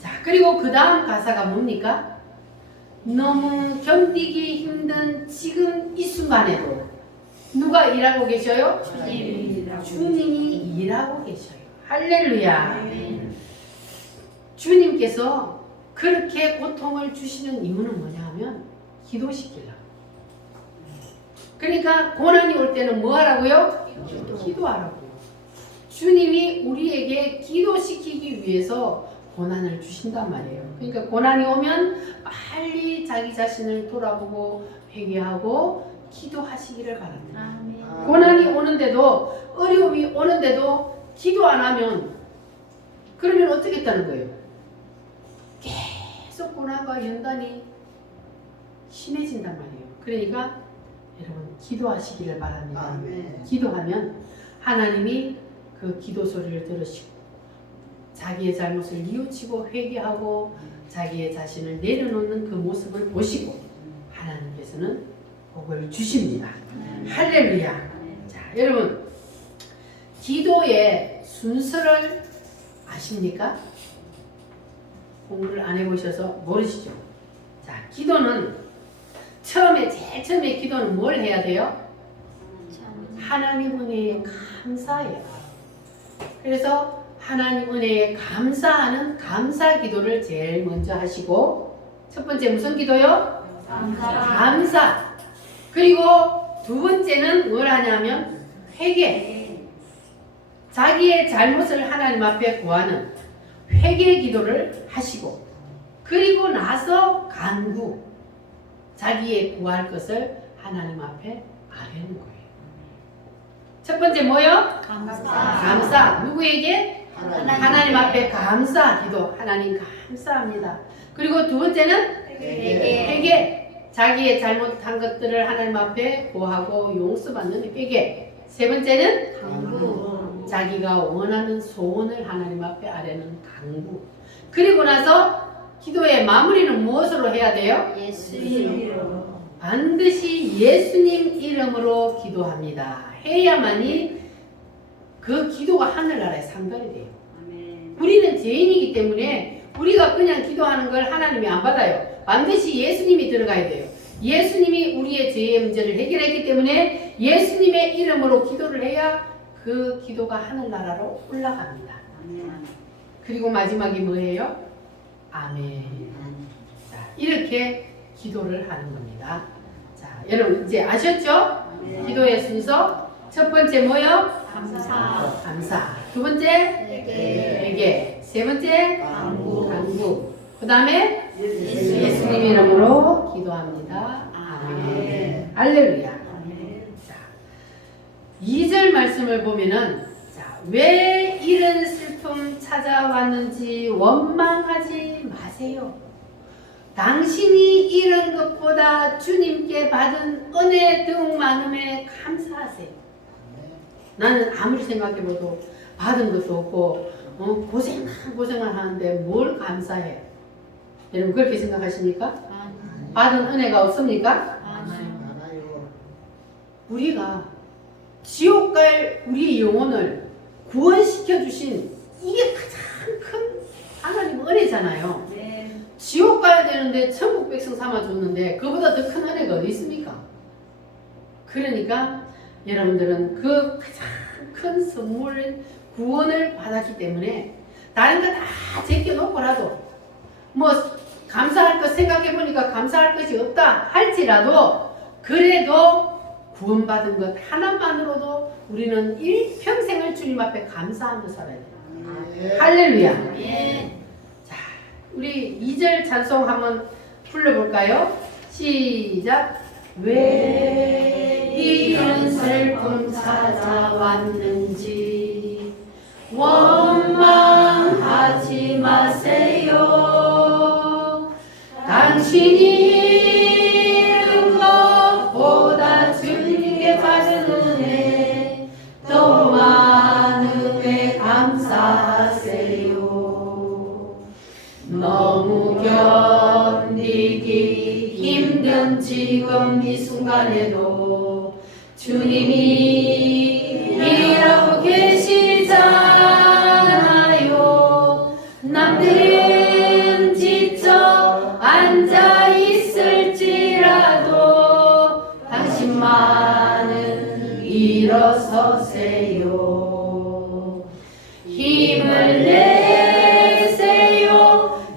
자, 그리고 그 다음 가사가 뭡니까? 너무 견디기 힘든 지금 이 순간에도 누가 일하고 계셔요? 주님이 일하고 계셔요. 할렐루야. 주님께서 그렇게 고통을 주시는 이유는 뭐냐 하면 기도시키려고. 그러니까 고난이 올 때는 뭐 하라고요? 기도하라고요. 주님이 우리에게 기도시키기 위해서 고난을 주신단 말이에요. 그러니까 고난이 오면 빨리 자기 자신을 돌아보고 회개하고 기도하시기를 바랍니다. 아멘. 고난이 오는데도 어려움이 오는데도 기도 안 하면 그러면 어떻게 했다는 거예요? 계속 고난과 연단이 심해진단 말이에요. 그러니까 여러분 기도하시기를 바랍니다. 아멘. 기도하면 하나님이 그 기도 소리를 들으시고 자기의 잘못을 뉘우치고 회개하고 자기의 자신을 내려놓는 그 모습을 보시고 하나님께서는 복을 주십니다. 할렐루야. 자, 여러분 기도의 순서를 아십니까? 공부를 안 해보셔서 모르시죠? 자, 기도는 제일 처음에 기도는 뭘 해야 돼요? 하나님 은혜에 감사해요. 그래서 하나님 은혜에 감사하는 감사 기도를 제일 먼저 하시고 첫 번째 무슨 기도요? 감사. 그리고 두 번째는 뭘 하냐면 회개. 자기의 잘못을 하나님 앞에 구하는 회개 기도를 하시고 그리고 나서 간구. 자기의 구할 것을 하나님 앞에 아뢰는 거예요. 첫 번째 뭐요? 감사. 누구에게? 하나님 앞에 감사 기도. 하나님 감사합니다. 그리고 두 번째는 회개. 자기의 잘못한 것들을 하나님 앞에 고하고 용서받는 회개. 세 번째는 간구. 자기가 원하는 소원을 하나님 앞에 아뢰는 간구. 그리고 나서 기도의 마무리는 무엇으로 해야 돼요? 예수님으로. 반드시 예수님 이름으로 기도합니다. 해야만이 그 기도가 하늘나라에 상달이 돼요. 아멘. 우리는 죄인이기 때문에 우리가 그냥 기도하는 걸 하나님이 안 받아요. 반드시 예수님이 들어가야 돼요. 예수님이 우리의 죄의 문제를 해결했기 때문에 예수님의 이름으로 기도를 해야 그 기도가 하늘나라로 올라갑니다. 아멘. 그리고 마지막이 뭐예요? 아멘. 자, 이렇게 기도를 하는 겁니다. 자, 여러분 이제 아셨죠? 아멘. 기도의 순서 첫 번째 뭐요? 감사. 두 번째 회개. 세 번째 간구. 그 다음에 예수님 이름으로 기도합니다. 아멘. 할렐루야. 자, 2절 말씀을 보면은 자, 왜 이런 슬픔 찾아왔는지 원망하지 마세요. 당신이 이런 것보다 주님께 받은 은혜 더욱 많음에 감사하세요. 나는 아무리 생각해봐도 받은 것도 없고 고생을 하는데 뭘 감사해? 여러분 그렇게 생각하십니까? 받은 은혜가 없습니까? 많아요. 우리가 지옥 갈 우리의 영혼을 구원시켜 주신 이게 가장 큰 하나님 은혜잖아요. 네. 지옥 가야 되는데 천국 백성 삼아줬는데 그보다 더 큰 은혜가 어디 있습니까? 그러니까 여러분들은 그 가장 큰 선물 구원을 받았기 때문에 다른 거 다 제껴놓고라도 뭐 감사할 것 생각해보니까 감사할 것이 없다 할지라도 그래도 구원받은 것 하나만으로도 우리는 일평생을 주님 앞에 감사하며 살아야 돼요. 할렐루야. 자, 우리 2절 찬송 한번 불러볼까요? 시작. 왜 이런 슬픔 찾아왔는지 원망하지 마세요. 당신이 이룬 것보다 주님께 받은 은혜 더 많음에 감사하세요. 너무 견디기 힘든 지금 이 순간에도 주님이 일하고 계시잖아요. 남들은 지쳐 앉아 있을지라도 당신만은 일어서세요. 힘을 내세요.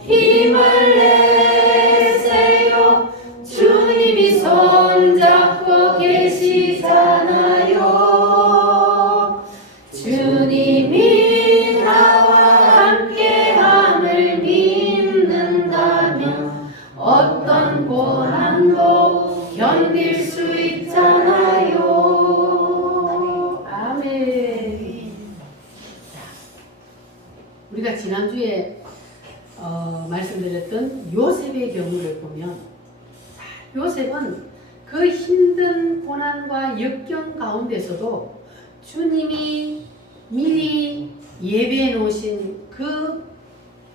힘을 내세요. 주님이 손잡고 계시잖아요. 주님이 나와 함께 하늘 견딜 수 있잖아요. 아멘. 우리가 지난주에 말씀드렸던 요셉의 경우를 보면, 요셉은 그 힘든 고난과 역경 가운데서도 주님이 미리 예배해 놓으신 그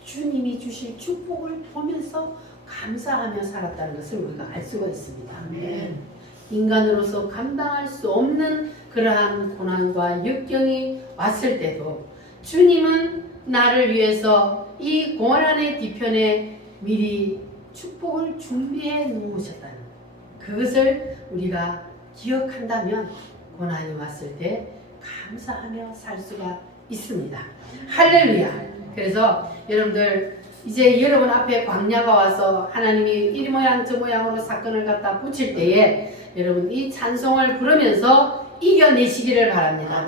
주님이 주실 축복을 보면서 감사하며 살았다는 것을 우리가 알 수가 있습니다. 인간으로서 감당할 수 없는 그러한 고난과 역경이 왔을 때도 주님은 나를 위해서 이 고난의 뒤편에 미리 축복을 준비해 놓으셨다는 것. 그것을 우리가 기억한다면 고난이 왔을 때 감사하며 살 수가 있습니다. 할렐루야. 그래서 여러분들 이제 여러분 앞에 광야가 와서 하나님이 이 모양 저 모양으로 사건을 갖다 붙일 때에 여러분 이 찬송을 부르면서 이겨내시기를 바랍니다.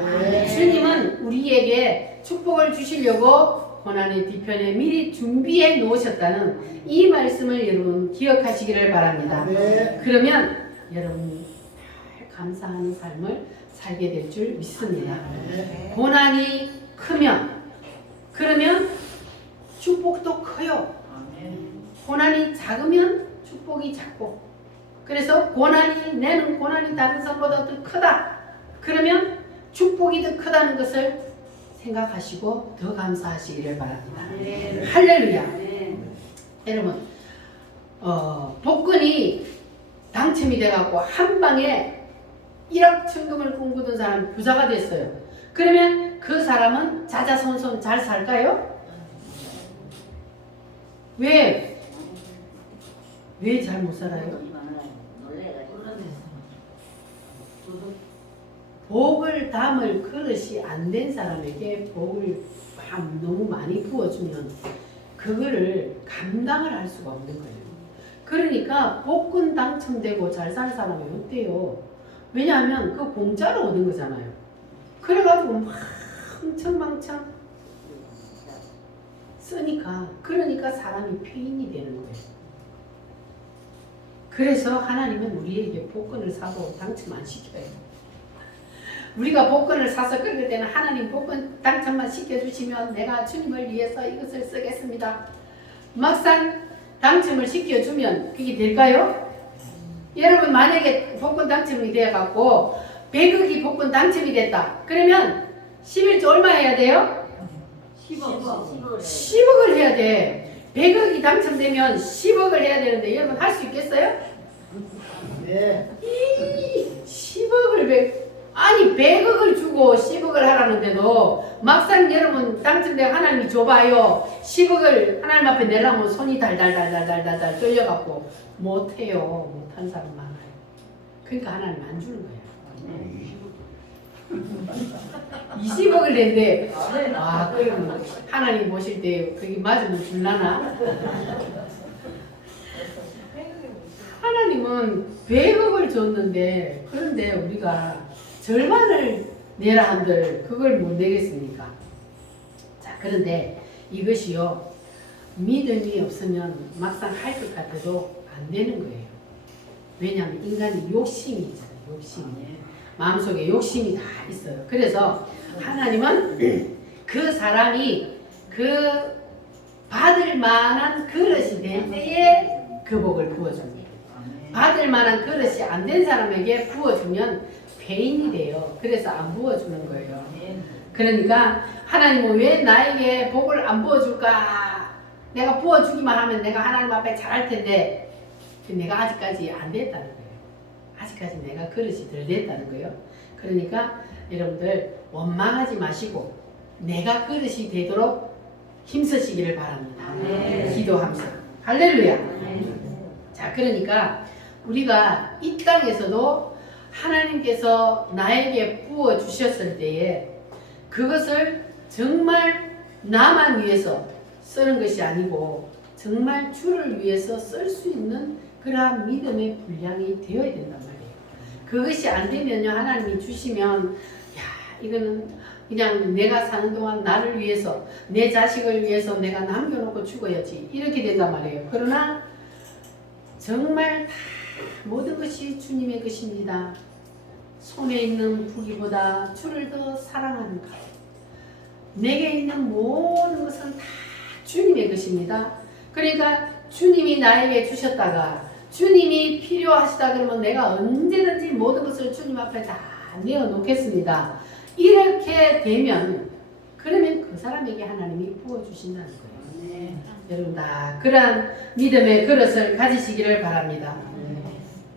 주님은 우리에게 축복을 주시려고 고난의 뒤편에 미리 준비해 놓으셨다는 이 말씀을 여러분 기억하시기를 바랍니다. 그러면 여러분 감사하는 삶을 살게 될 줄 믿습니다. 고난이 크면 그러면 축복도 커요. 고난이 작으면 축복이 작고, 그래서 내는 고난이 다른 사람보다 더 크다. 그러면 축복이 더 크다는 것을 생각하시고 더 감사하시기를 바랍니다. 할렐루야. 여러분 복권이 당첨이 돼갖고 한 방에 1억 천금을 꿈꾸던 사람이 부자가 됐어요. 그러면 그 사람은 자자손손 잘 살까요? 왜 잘 못 살아요? 복을 담을 그릇이 안 된 사람에게 복을 너무 많이 부어주면 그거를 감당을 할 수가 없는 거예요. 그러니까 복권 당첨되고 잘 살 사람이 어때요? 왜냐하면 그 공짜로 얻은 거잖아요. 그래가지고 막 흥청망청 쓰니까, 그러니까 사람이 폐인이 되는 거예요. 그래서 하나님은 우리에게 복권을 사도 당첨 안 시켜요. 우리가 복권을 사서 그럴 때는 하나님 복권 당첨만 시켜주시면 내가 주님을 위해서 이것을 쓰겠습니다. 막상 당첨을 시켜주면 그게 될까요? 여러분 만약에 복권 당첨이 돼갖고 100억이 복권 당첨이 됐다. 그러면 11조 얼마 해야 돼요? 10억을 해야 돼. 100억이 당첨되면 10억을 해야 되는데 여러분 할 수 있겠어요? 네. 10억을 아니 100억을 주고 10억을 하라는데도 막상 여러분 당첨되고 하나님이 줘봐요. 10억을 하나님 앞에 내려면 손이 달달달달달달 떨려갖고 못해요. 못한 사람 많아요. 그러니까 하나님 안 주는 거예요. 20억을 낸대. 그러면 하나님 보실 때 그게 맞으면 줄라나? 하나님은 100억을 줬는데, 그런데 우리가 절반을 내라 한들 그걸 못 내겠습니까? 자, 그런데 이것이요, 믿음이 없으면 막상 할 것 같아도 안 되는 거예요. 왜냐하면 인간이 욕심이 있잖아요. 욕심이. 마음속에 욕심이 다 있어요. 그래서 하나님은 그 사람이 그 받을 만한 그릇이 될 때에 그 복을 부어줍니다. 받을 만한 그릇이 안 된 사람에게 부어주면 폐인이 돼요. 그래서 안 부어주는 거예요. 그러니까 하나님은 왜 나에게 복을 안 부어줄까? 내가 부어주기만 하면 내가 하나님 앞에 잘할 텐데 내가 아직까지 안 됐다는 거예요. 아직까지 내가 그릇이 덜 됐다는 거예요. 그러니까 여러분들 원망하지 마시고 내가 그릇이 되도록 힘쓰시기를 바랍니다. 기도하면서. 할렐루야. 자, 그러니까 우리가 이 땅에서도 하나님께서 나에게 부어 주셨을 때에 그것을 정말 나만 위해서 쓰는 것이 아니고 정말 주를 위해서 쓸 수 있는 그러한 믿음의 분량이 되어야 된단 말이에요. 그것이 안 되면요, 하나님이 주시면 이거는 그냥 내가 사는 동안 나를 위해서, 내 자식을 위해서 내가 남겨놓고 죽어야지, 이렇게 된단 말이에요. 그러나 정말 다 모든 것이 주님의 것입니다. 손에 있는 부귀보다 주를 더 사랑하는 것. 내게 있는 모든 것은 다 주님의 것입니다. 그러니까 주님이 나에게 주셨다가 주님이 필요하시다 그러면 내가 언제든지 모든 것을 주님 앞에 다 내어놓겠습니다. 이렇게 되면 그러면 그 사람에게 하나님이 부어주신다는 거예요. 네. 여러분 다 그러한 믿음의 그릇을 가지시기를 바랍니다.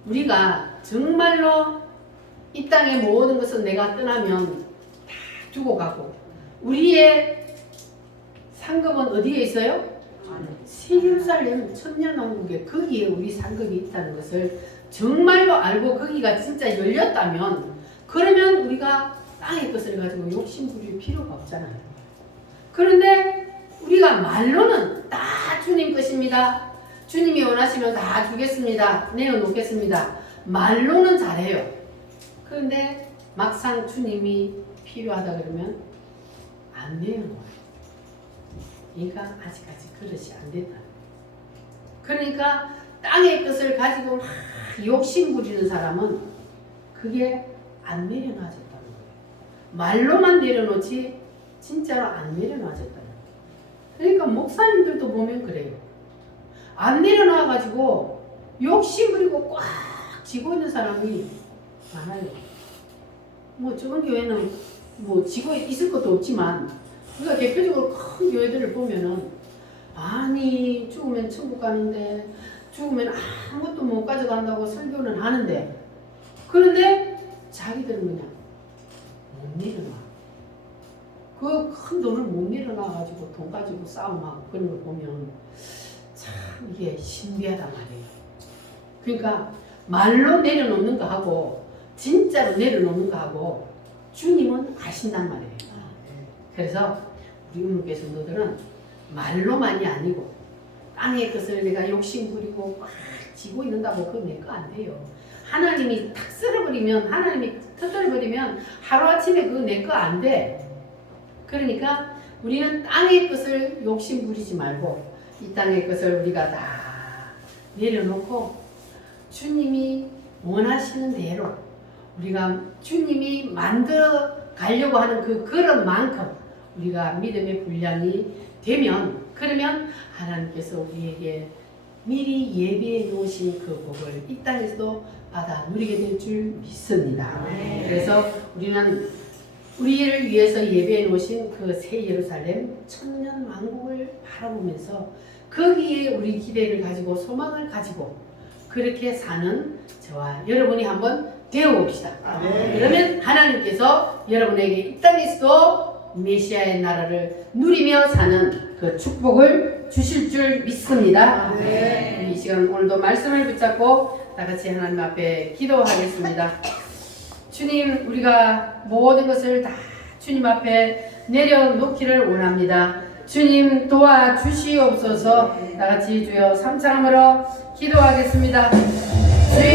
우리가 정말로 이 땅의 모든 것은 내가 떠나면 다 두고 가고 우리의 상급은 어디에 있어요? 새 예루살렘 천년왕국에 거기에 우리 상급이 있다는 것을 정말로 알고 거기가 진짜 열렸다면 그러면 우리가 땅의 것을 가지고 욕심 부릴 필요가 없잖아요. 그런데 우리가 말로는 다 주님 것입니다. 주님이 원하시면 다 주겠습니다. 내어놓겠습니다. 말로는 잘해요. 그런데 막상 주님이 필요하다 그러면 안 내어놓아요. 그러니까 아직까지 그릇이 안 됐다. 그러니까 땅의 것을 가지고 막 욕심 부리는 사람은 그게 안 내려놔졌다는 거예요. 말로만 내려놓지 진짜로 안 내려놔졌다는 거예요. 그러니까 목사님들도 보면 그래요. 안 내려놔가지고 욕심 부리고 꽉 쥐고 있는 사람이 많아요. 뭐 저번 교회는 뭐 쥐고 있을 것도 없지만 우리가 대표적으로 큰 교회들을 보면은 아니 죽으면 천국 가는데 죽으면 아무것도 못 가져간다고 설교는 하는데 그런데 자기들은 그냥 못 내려놔. 그 큰 돈을 못 내려놔가지고 돈 가지고 싸움하고 그런 걸 보면 참 이게 신비하단 말이에요. 그러니까 말로 내려놓는 거 하고 진짜로 내려놓는 거 하고 주님은 아신단 말이에요. 그래서 우리 의무교회 성도들은 말로만이 아니고 땅의 것을 내가 욕심 부리고 꽉 쥐고 있는다고 그거 내 거 안 돼요. 하나님이 탁 쓸어버리면 하나님이 터뜨려버리면 하루아침에 그거 내 거 안 돼. 그러니까 우리는 땅의 것을 욕심 부리지 말고 이 땅의 것을 우리가 다 내려놓고 주님이 원하시는 대로 우리가 주님이 만들어 가려고 하는 그 그릇만큼 우리가 믿음의 분량이 되면 그러면 하나님께서 우리에게 미리 예비해 놓으신 그 복을 이 땅에서도 받아 누리게 될 줄 믿습니다. 그래서 우리는 우리를 위해서 예비해 놓으신 그 새 예루살렘 천년 왕국을 바라보면서 거기에 우리 기대를 가지고 소망을 가지고 그렇게 사는 저와 여러분이 한번 되어봅시다. 그러면 하나님께서 여러분에게 이 땅에서도 메시아의 나라를 누리며 사는 그 축복을 주실 줄 믿습니다. 이 시간 오늘도 말씀을 붙잡고 다 같이 하나님 앞에 기도하겠습니다. 주님, 우리가 모든 것을 다 주님 앞에 내려놓기를 원합니다. 주님 도와주시옵소서. 다 같이 주여 삼창함으로 기도하겠습니다. 주여